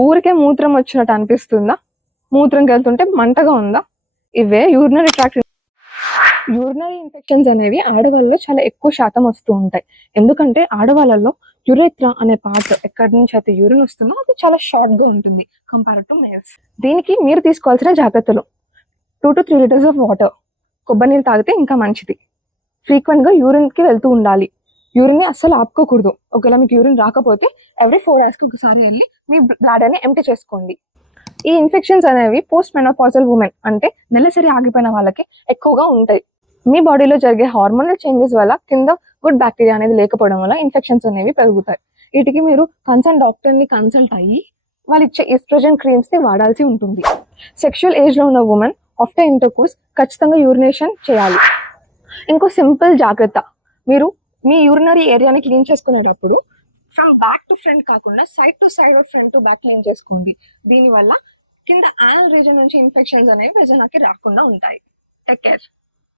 ఊరికే మూత్రం వచ్చినట్టు అనిపిస్తుందా? మూత్రంకి వెళ్తుంటే మంటగా ఉందా? ఇవే యూరినరీ ఇన్ఫెక్షన్స్ అనేవి ఆడవాళ్ళలో చాలా ఎక్కువ శాతం వస్తూ ఉంటాయి. ఎందుకంటే ఆడవాళ్ళలో యురేత్రా అనే పార్ట్ ఎక్కడి నుంచి అయితే యూరిన్ వస్తుందో అది చాలా షార్ట్గా ఉంటుంది కంపేర్ టు మేల్స్. దీనికి మీరు తీసుకోవాల్సిన జాగ్రత్తలు: 2 to 3 లీటర్స్ ఆఫ్ వాటర్, కొబ్బరి నీళ్ళు తాగితే ఇంకా మంచిది. ఫ్రీక్వెంట్గా యూరిన్కి వెళ్తూ ఉండాలి. యూరిన్ని అస్సలు ఆపుకోకూడదు. ఒకవేళ మీకు యూరిన్ రాకపోతే ఎవ్రీ 4 అవర్స్కి ఒకసారి వెళ్ళి మీ బ్లాడర్ని ఎంప్టీ చేసుకోండి. ఈ ఇన్ఫెక్షన్స్ అనేవి పోస్ట్ మెనోపాజల్ ఉమెన్ అంటే నెలసరి ఆగిపోయిన వాళ్ళకి ఎక్కువగా ఉంటాయి. మీ బాడీలో జరిగే హార్మోనల్ చేంజెస్ వల్ల కింద గుడ్ బ్యాక్టీరియా అనేది లేకపోవడం వల్ల ఇన్ఫెక్షన్స్ అనేవి పెరుగుతాయి. వీటికి మీరు కన్సర్న్ డాక్టర్ని కన్సల్ట్ అయ్యి వాళ్ళు ఇచ్చే ఈస్ట్రోజన్ క్రీమ్స్ని వాడాల్సి ఉంటుంది. సెక్షువల్ ఏజ్లో ఉన్న ఉమెన్ ఆఫ్టర్ ఇంటర్కోర్స్ ఖచ్చితంగా యూరినేషన్ చేయాలి. ఇంకో సింపుల్ జాగ్రత్త: మీరు మీ యూరినరీ ఏరియాని క్లీన్ చేసుకునేటప్పుడు ఫ్రమ్ బ్యాక్ టు ఫ్రంట్ కాకుండా side to side, front to back clean చేసుకోండి. దీనివల్ల కింద యానల్ రీజన్ నుంచి ఇన్ఫెక్షన్స్ అనేవి వెజనాకి రాకుండా ఉంటాయి. Take care.